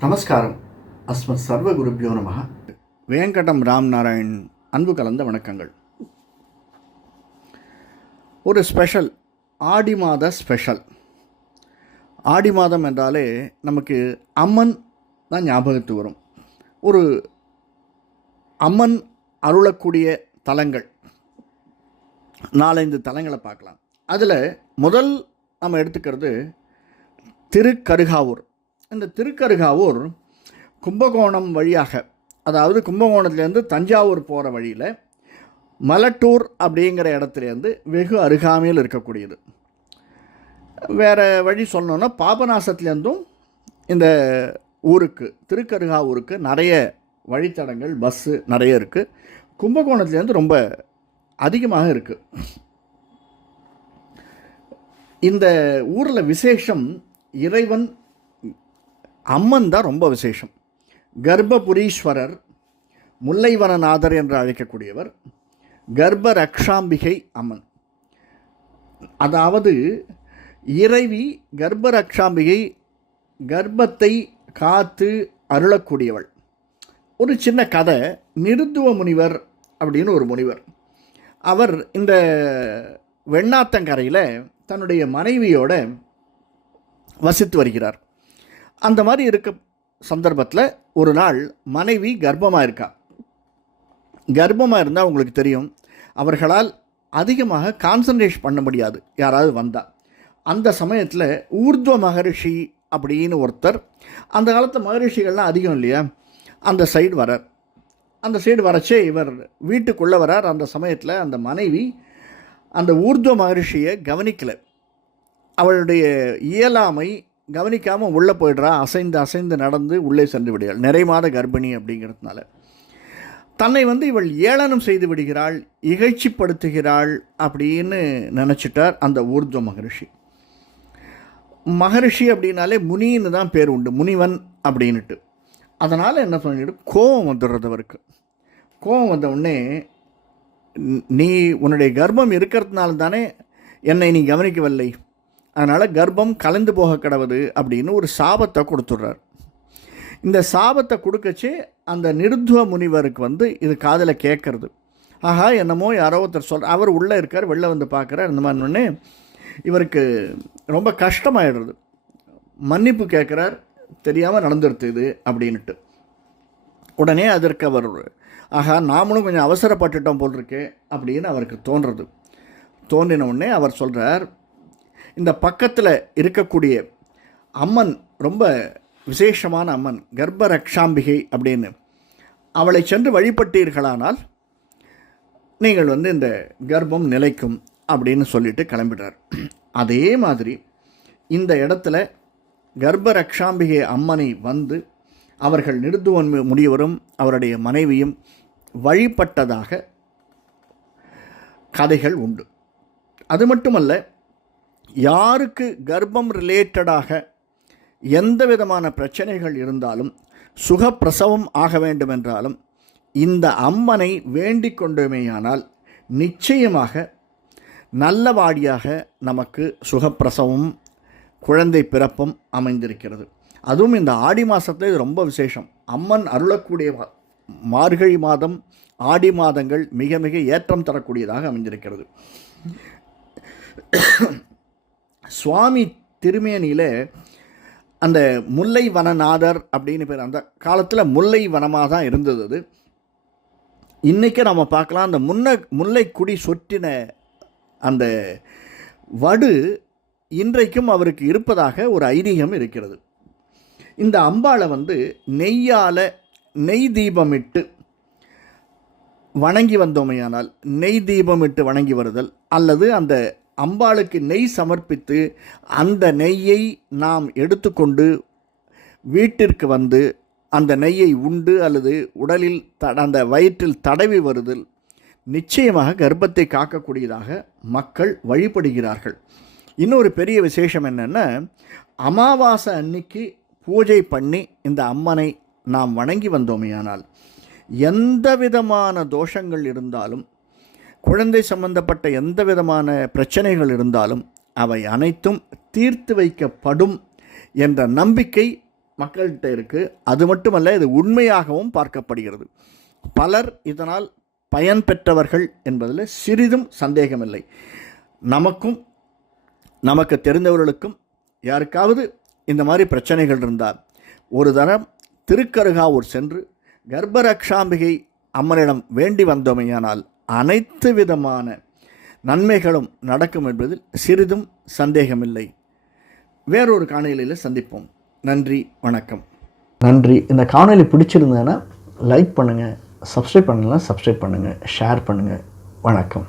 நமஸ்காரம். அஸ்மத் சர்வ குருப்பியோ நம. வேங்கடம் ராம் நாராயண் அன்பு கலந்த வணக்கங்கள். ஒரு ஸ்பெஷல் ஆடி மாத ஸ்பெஷல். ஆடி மாதம் என்றாலே நமக்கு அம்மன் தான் ஞாபகத்து வரும். ஒரு அம்மன் அருளக்கூடிய தலங்கள். நாலஞ்சு தலங்களை பார்க்கலாம். அதில் முதல் நம்ம எடுத்துக்கிறது திருக்கருகாவூர். இந்த திருக்கருகாவூர் கும்பகோணம் வழியாக அதாவது கும்பகோணத்துலேருந்து தஞ்சாவூர் போகிற வழியில் மலட்டூர் அப்படிங்கிற இடத்துலேருந்து வெகு அருகாமையில் இருக்கக்கூடியது. வேறு வழி சொல்லணுன்னா பாபநாசத்துலேருந்தும் இந்த ஊருக்கு திருக்கருகாவூருக்கு நிறைய வழித்தடங்கள் பஸ்ஸு நிறைய இருக்குது கும்பகோணத்துலேருந்து ரொம்ப அதிகமாக இருக்குது இந்த ஊரில் விசேஷம் இறைவன் அம்மன் தான் ரொம்ப விசேஷம். கர்ப்பபுரீஸ்வரர் முல்லைவனநாதர் என்று அழைக்கக்கூடியவர் கர்ப்ப ரக்ஷாம்பிகை அம்மன். அதாவது இறைவி கர்ப்ப ரக்ஷாம்பிகை கர்ப்பத்தை காத்து அருளக்கூடியவள். ஒரு சின்ன கதை நிருத்துவ முனிவர் அப்படின்னு ஒரு முனிவர். அவர் இந்த வெண்ணாத்தங்கரையில் தன்னுடைய மனைவியோட வசித்து வருகிறார். அந்த மாதிரி இருக்க சந்தர்ப்பத்தில் ஒரு நாள் மனைவி கர்ப்பமாக இருக்கா? கர்ப்பமாக இருந்தால் உங்களுக்கு தெரியும் அவர்களால் அதிகமாக கான்சன்ட்ரேஷன் பண்ண முடியாது யாராவது வந்தால் அந்த சமயத்தில் ஊர்துவ மகரிஷி அப்படின்னு ஒருத்தர் அந்த காலத்து மகரிஷிகள்லாம் அதிகம் இல்லையா? அந்த சைடு வரார். அந்த சைடு வரச்சே இவர் வீட்டுக்குள்ளே வரார். அந்த சமயத்தில் அந்த மனைவி அந்த ஊர்துவ மகரிஷியை கவனிக்கலை. அவளுடைய இயலாமை கவனிக்காமல் உள்ளே போயிடுறா அசைந்து அசைந்து நடந்து உள்ளே சென்று விடுகிறாள். நிறை மாத கர்ப்பிணி அப்படிங்கிறதுனால. தன்னை வந்து இவள் ஏளனம் செய்து விடுகிறாள் இகழ்ச்சிப்படுத்துகிறாள் அப்படின்னு நினச்சிட்டார் அந்த ஊர்துவ மகரிஷி. மகரிஷி அப்படின்னாலே முனின்னு தான் பேர் உண்டு முனிவன் அப்படின்னுட்டு. அதனால் என்ன பண்ணிட்டு கோபம் வந்துடுறது அவருக்கு. கோபம் வந்த உடனே நீ உன்னுடைய கர்ப்பம் இருக்கிறதுனால தானே என்னை நீ கவனிக்கவில்லை அதனால் கர்ப்பம் கலந்து போக கிடவுது அப்படின்னு ஒரு சாபத்தை கொடுத்துட்றார். இந்த சாபத்தை கொடுக்கச்சு அந்த நிருத்துவ முனிவருக்கு வந்து இது காதில் கேட்குறது ஆஹா என்னமோ யாரோ ஒருத்தர் சொல் அவர் உள்ளே இருக்கார் வெளில வந்து பார்க்குறார் இந்த மாதிரினே இவருக்கு ரொம்ப கஷ்டமாயிடுறது. மன்னிப்பு கேட்குறார் தெரியாமல் நடந்துருது இது அப்படின்ட்டு உடனே அதற்கு அவர் ஆஹா நாமளும் கொஞ்சம் அவசரப்பட்டுட்டோம் போல் இருக்கே அப்படின்னு அவருக்கு தோன்றுறது தோன்றின உடனே அவர் சொல்கிறார் இந்த பக்கத்தில் இருக்கக்கூடிய அம்மன் ரொம்ப விசேஷமான அம்மன் கர்ப்ப ரக்ஷாம்பிகை அப்படின்னு அவளை சென்று வழிபட்டீர்களானால் நீங்கள் வந்து இந்த கர்ப்பம் நிலைக்கும் அப்படின்னு சொல்லிட்டு கிளம்பிடுறார். அதே மாதிரி இந்த இடத்துல கர்ப்ப ரக்ஷாம்பிகை அம்மனை வந்து அவர்கள் நிருத்துவன் முனிவரும் அவருடைய மனைவியும் வழிபட்டதாக கதைகள் உண்டு. அது மட்டுமல்ல யாருக்கு கர்ப்பம் ரிலேட்டடாக எந்த விதமான பிரச்சனைகள் இருந்தாலும் சுகப்பிரசவம் ஆக வேண்டுமென்றாலும் இந்த அம்மனை வேண்டிக் கொண்டோமேயானால் நிச்சயமாக நல்லவாடியாக நமக்கு சுகப்பிரசவம் குழந்தை பிறப்பும் அமைந்திருக்கிறது. அதுவும் இந்த ஆடி மாதத்தில் இது ரொம்ப விசேஷம். அம்மன் அருளக்கூடிய மார்கழி மாதம் ஆடி மாதங்கள் மிக மிக ஏற்றம் தரக்கூடியதாக அமைந்திருக்கிறது. சுவாமி திருமேனியில் அந்த முல்லை வனநாதர் அப்படின்னு பேர் அந்த காலத்தில் முல்லை வனமாக தான் இருந்தது அது. இன்றைக்கி நம்ம பார்க்கலாம் அந்த முன்ன முல்லை குடி சொற்றின அந்த வடு இன்றைக்கும் அவருக்கு இருப்பதாக ஒரு ஐதீகம் இருக்கிறது. இந்த அம்பாளை வந்து நெய்யால் நெய் தீபமிட்டு வணங்கி வந்தோமையானால் நெய் தீபமிட்டு வணங்கி வருதல் அல்லது அந்த அம்பாளுக்கு நெய் சமர்ப்பித்து அந்த நெய்யை நாம் எடுத்துக்கொண்டு வீட்டிற்கு வந்து அந்த நெய்யை உண்டு அல்லது உடலில் த அந்த வயிற்றில் தடவி வருதல் நிச்சயமாக கர்ப்பத்தை காக்கக்கூடியதாக மக்கள் வழிபடுகிறார்கள். இன்னொரு பெரிய விசேஷம் என்னென்னா அமாவாசை அன்னைக்கு பூஜை பண்ணி இந்த அம்மனை நாம் வணங்கி வந்தோமேயானால் எந்த விதமான தோஷங்கள் இருந்தாலும் குழந்தை சம்பந்தப்பட்ட எந்த விதமான பிரச்சனைகள் இருந்தாலும் அவை அனைத்தும் தீர்த்து வைக்கப்படும் என்ற நம்பிக்கை மக்கள்கிட்ட இருக்குது அது மட்டுமல்ல இது உண்மையாகவும் பார்க்கப்படுகிறது. பலர் இதனால் பயன் பெற்றவர்கள் என்பதில் சிறிதும் சந்தேகமில்லை. நமக்கும் நமக்கு தெரிந்தவர்களுக்கும் யாருக்காவது இந்த மாதிரி பிரச்சனைகள் இருந்தால் ஒரு தரம் திருக்கருகாவூர் சென்று கர்ப்பரக்ஷாம்பிகை அம்மனிடம் வேண்டி வந்தோமையானால் அனைத்து விதமான நன்மைகளும் நடக்கும் என்பதில் சிறிதும் சந்தேகமில்லை. வேறொரு காணொலியில் சந்திப்போம். நன்றி வணக்கம். நன்றி. இந்த காணொலி பிடிச்சிருந்தேன்னா லைக் பண்ணுங்கள் சப்ஸ்கிரைப் பண்ணலாம் சப்ஸ்கிரைப் பண்ணுங்கள் ஷேர் பண்ணுங்கள் வணக்கம்.